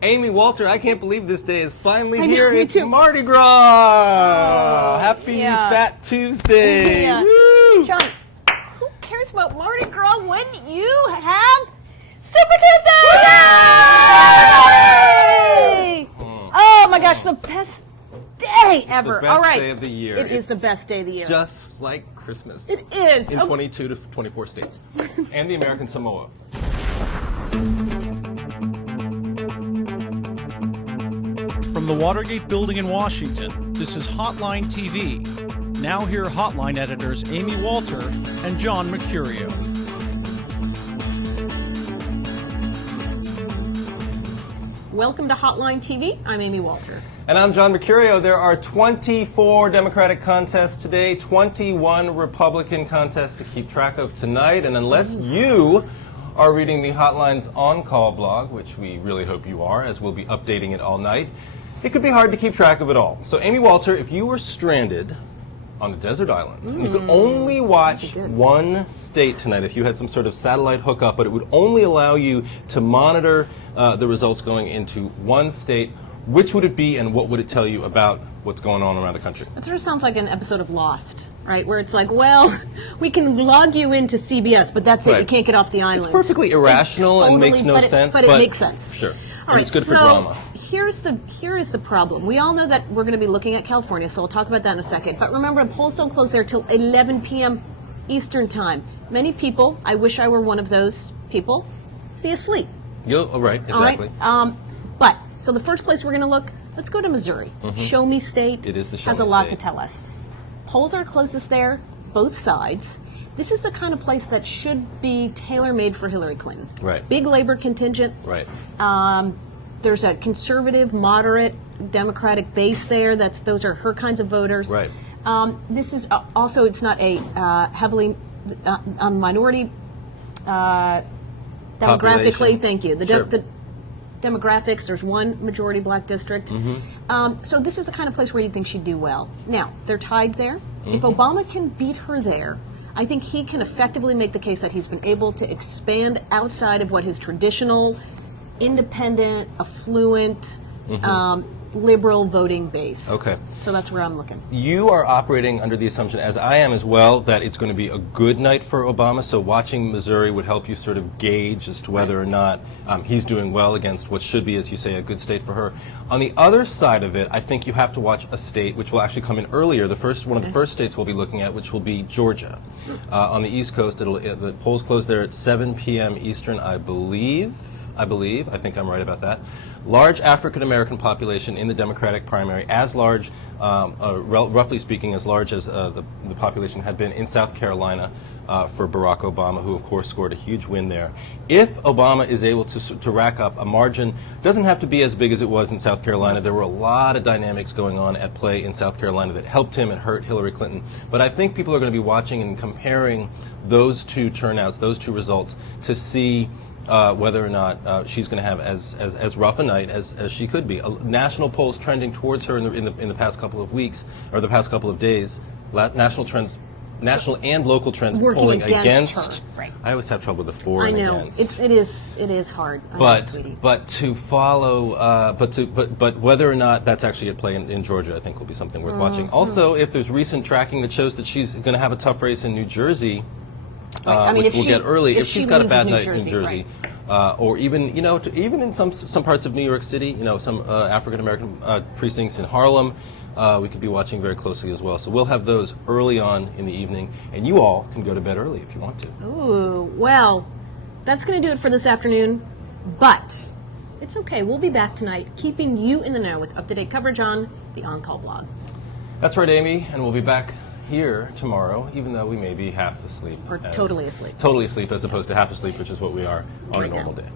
Amy, Walter, I can't believe this day is finally I know, here. me It's too. Mardi Gras! Happy Fat Tuesday! Yeah. Woo! John, who cares about Mardi Gras when you have Super Tuesday? Yay! Oh my gosh, the best day ever. The best All right. day of the year. It is the best day of the year. Just like Christmas. It is. In 22 to 24 states. And the American Samoa. From the Watergate Building in Washington, this is Hotline TV. Now here are Hotline editors Amy Walter and John Mercurio. Welcome to Hotline TV. I'm Amy Walter. And I'm John Mercurio. There are 24 Democratic contests today, 21 Republican contests to keep track of tonight. And unless you are reading the Hotline's on-call blog, which we really hope you are, as we'll be updating it all night, it could be hard to keep track of it all. So Amy Walter, if you were stranded on a desert island, and you could only watch one state tonight, if you had some sort of satellite hookup, but it would only allow you to monitor the results going into one state, which would it be and what would it tell you about what's going on around the country? That sort of sounds like an episode of Lost, right? Where it's like, well, we can log you into CBS, but that's it. Right. You can't get off the island. It's perfectly irrational and makes no sense. But it makes sense. Sure. All and right, it's good so for drama. Here is the problem. We all know that we're going to be looking at California, so we'll talk about that in a second. But remember, polls don't close there till 11 p.m. Eastern time. Many people, I wish I were one of those people, be asleep. Right, exactly. All right? So the first place we're going to look, let's go to Missouri. Show me state. It is the show has a me lot state. to tell us. Polls are closest there, both sides. This is the kind of place that should be tailor-made for Hillary Clinton. Right. Big labor contingent. Right. There's a conservative, moderate, Democratic base there. Those are her kinds of voters. Right. This is also, it's not a heavily minority demographically. Population. Thank you. The demographics, there's one majority black district. So this is the kind of place where you'd think she'd do well. Now, they're tied there. If Obama can beat her there, I think he can effectively make the case that he's been able to expand outside of what his traditional, independent, affluent, liberal voting base. Okay. So that's where I'm looking. You are operating under the assumption, as I am as well, that it's going to be a good night for Obama. So watching Missouri would help you sort of gauge as to whether or not he's doing well against what should be, as you say, a good state for her. On the other side of it, I think you have to watch a state which will actually come in earlier. One of the first states we'll be looking at, which will be Georgia. On the East Coast, the polls close there at 7 p.m. Eastern, I believe. I think I'm right about that. Large African-American population in the Democratic primary, as large, roughly speaking, as large as the population had been in South Carolina for Barack Obama, who of course scored a huge win there. If Obama is able to rack up a margin, doesn't have to be as big as it was in South Carolina. There were a lot of dynamics going on at play in South Carolina that helped him and hurt Hillary Clinton. But I think people are going to be watching and comparing those two turnouts, those two results, to see whether or not she's going to have as rough a night as she could be. National polls trending towards her in the past couple of weeks, or the past couple of days. National and local trends Working polling against her. Right. I always have trouble with the for I and know against. it is hard. But to follow, but whether or not that's actually at play in Georgia, I think will be something worth watching. Also, if there's recent tracking that shows that she's going to have a tough race in New Jersey. Which we'll get early. If she's got a bad night in New Jersey, or even even in some parts of New York City, some African American precincts in Harlem, we could be watching very closely as well. So we'll have those early on in the evening, and you all can go to bed early if you want to. Ooh, well, that's going to do it for this afternoon. But it's okay. We'll be back tonight, keeping you in the know with up-to-date coverage on the On Call blog. That's right, Amy, and we'll be back here tomorrow, even though we may be half asleep. Or totally asleep. Totally asleep as opposed to half asleep, which is what we are on a normal day.